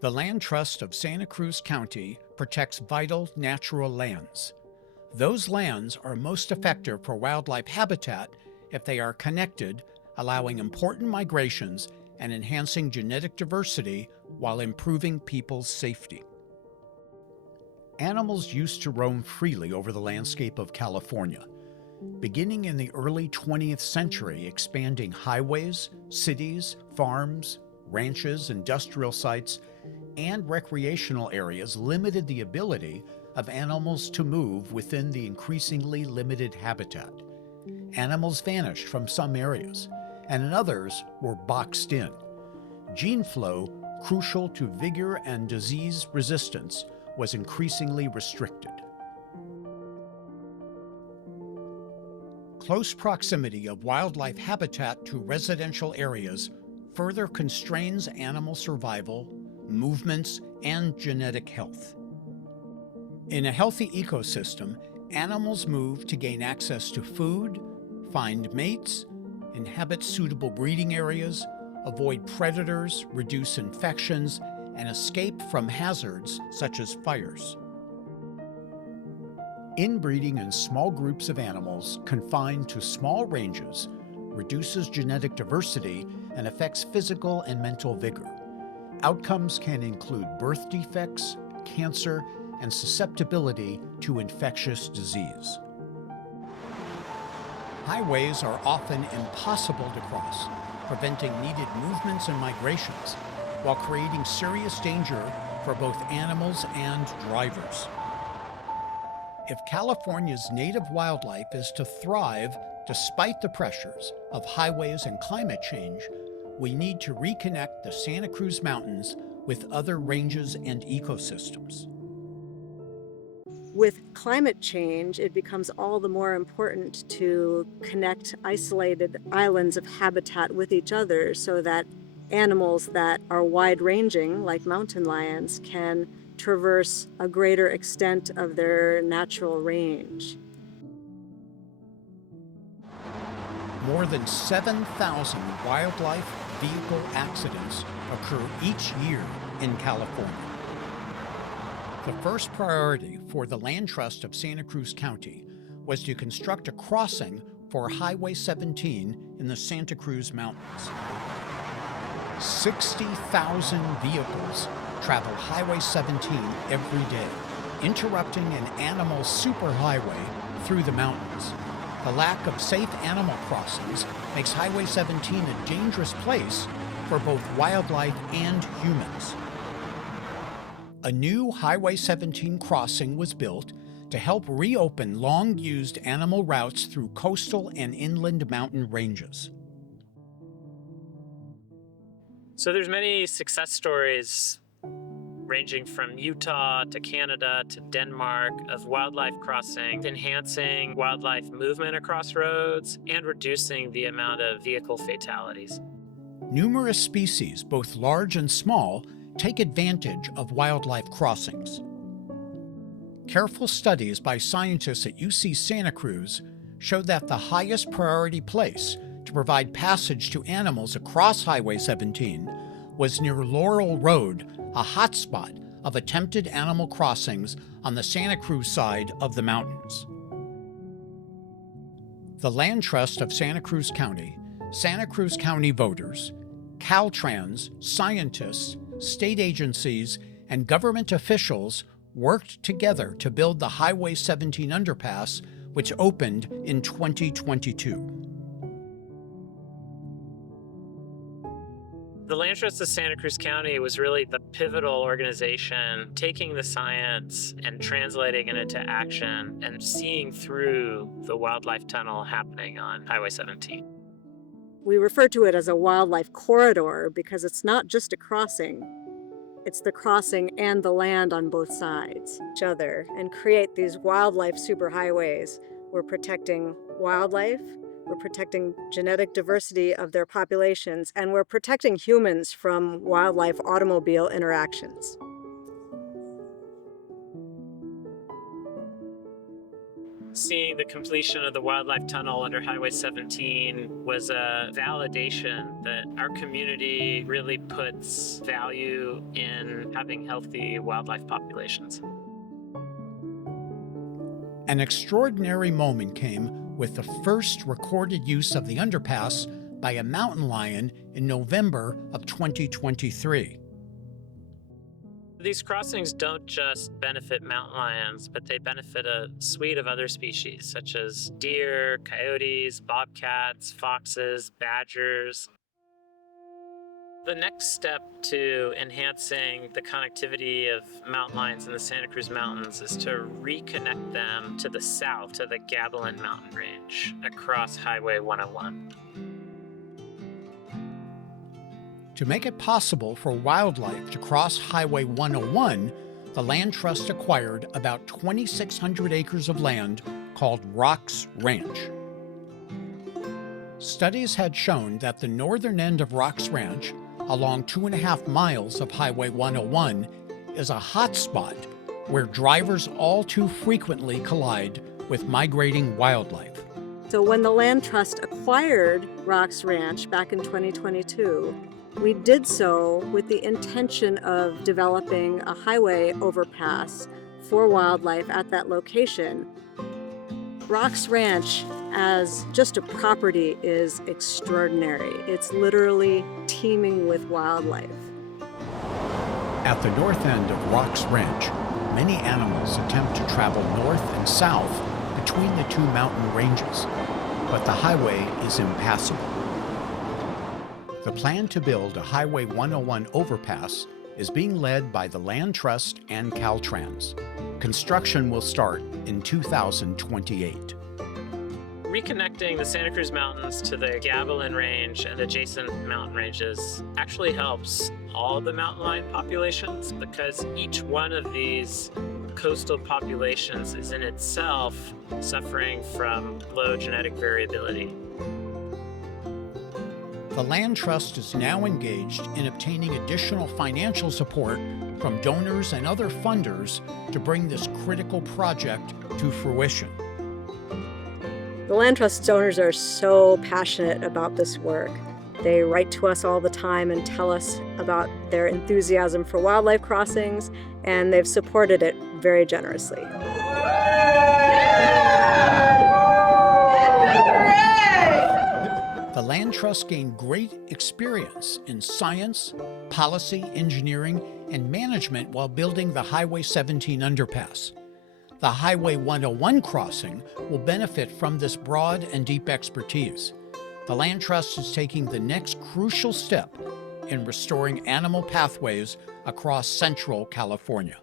The Land Trust of Santa Cruz County protects vital natural lands. Those lands are most effective for wildlife habitat if they are connected, allowing important migrations and enhancing genetic diversity while improving people's safety. Animals used to roam freely over the landscape of California, beginning in the early 20th century, expanding highways, cities, farms, ranches, industrial sites, and recreational areas limited the ability of animals to move within the increasingly limited habitat. Animals vanished from some areas, and in others were boxed in. Gene flow, crucial to vigor and disease resistance, was increasingly restricted. Close proximity of wildlife habitat to residential areas further constrains animal survival, movements, and genetic health. In a healthy ecosystem, animals move to gain access to food, find mates, inhabit suitable breeding areas, avoid predators, reduce infections, and escape from hazards such as fires. Inbreeding in small groups of animals confined to small ranges reduces genetic diversity and affects physical and mental vigor. Outcomes can include birth defects, cancer, and susceptibility to infectious disease. Highways are often impossible to cross, preventing needed movements and migrations, while creating serious danger for both animals and drivers. If California's native wildlife is to thrive despite the pressures of highways and climate change, we need to reconnect the Santa Cruz Mountains with other ranges and ecosystems. With climate change, it becomes all the more important to connect isolated islands of habitat with each other so that animals that are wide-ranging, like mountain lions, can traverse a greater extent of their natural range. More than 7,000 wildlife vehicle accidents occur each year in California. The first priority for the Land Trust of Santa Cruz County was to construct a crossing for Highway 17 in the Santa Cruz Mountains. 60,000 vehicles travel Highway 17 every day, interrupting an animal superhighway through the mountains. The lack of safe animal crossings makes Highway 17 a dangerous place for both wildlife and humans. A new Highway 17 crossing was built to help reopen long-used animal routes through coastal and inland mountain ranges. So there's many success stories ranging from Utah to Canada to Denmark of wildlife crossing, enhancing wildlife movement across roads and reducing the amount of vehicle fatalities. Numerous species, both large and small, take advantage of wildlife crossings. Careful studies by scientists at UC Santa Cruz showed that the highest priority place to provide passage to animals across Highway 17 was near Laurel Road, a hotspot of attempted animal crossings on the Santa Cruz side of the mountains. The Land Trust of Santa Cruz County, Santa Cruz County voters, Caltrans, scientists, state agencies, and government officials worked together to build the Highway 17 underpass, which opened in 2022. The Land Trust of Santa Cruz County was really the pivotal organization taking the science and translating it into action and seeing through the wildlife tunnel happening on Highway 17. We refer to it as a wildlife corridor because it's not just a crossing. It's the crossing and the land on both sides each other and create these wildlife superhighways. We're protecting wildlife, we're protecting genetic diversity of their populations, and we're protecting humans from wildlife-automobile interactions. Seeing the completion of the wildlife tunnel under Highway 17 was a validation that our community really puts value in having healthy wildlife populations. An extraordinary moment came with the first recorded use of the underpass by a mountain lion in November of 2023. These crossings don't just benefit mountain lions, but they benefit a suite of other species, such as deer, coyotes, bobcats, foxes, badgers. The next step to enhancing the connectivity of mountain lions in the Santa Cruz Mountains is to reconnect them to the south, to the Gavilan Mountain Range across Highway 101. To make it possible for wildlife to cross Highway 101, the Land Trust acquired about 2,600 acres of land called Rocks Ranch. Studies had shown that the northern end of Rocks Ranch, along 2.5 miles of Highway 101, is a hotspot where drivers all too frequently collide with migrating wildlife. So when the Land Trust acquired Rocks Ranch back in 2022, we did so with the intention of developing a highway overpass for wildlife at that location. Rocks Ranch, as just a property, is extraordinary. It's literally teeming with wildlife. At the north end of Rocks Ranch, many animals attempt to travel north and south between the two mountain ranges, but the highway is impassable. The plan to build a Highway 101 overpass is being led by the Land Trust and Caltrans. Construction will start in 2028. Reconnecting the Santa Cruz Mountains to the Gavilan Range and adjacent mountain ranges actually helps all the mountain lion populations, because each one of these coastal populations is in itself suffering from low genetic variability. The Land Trust is now engaged in obtaining additional financial support from donors and other funders to bring this critical project to fruition. The Land Trust donors are so passionate about this work. They write to us all the time and tell us about their enthusiasm for wildlife crossings, and they've supported it very generously. The Land Trust gained great experience in science, policy, engineering, and management while building the Highway 17 underpass. The Highway 101 crossing will benefit from this broad and deep expertise. The Land Trust is taking the next crucial step in restoring animal pathways across central California.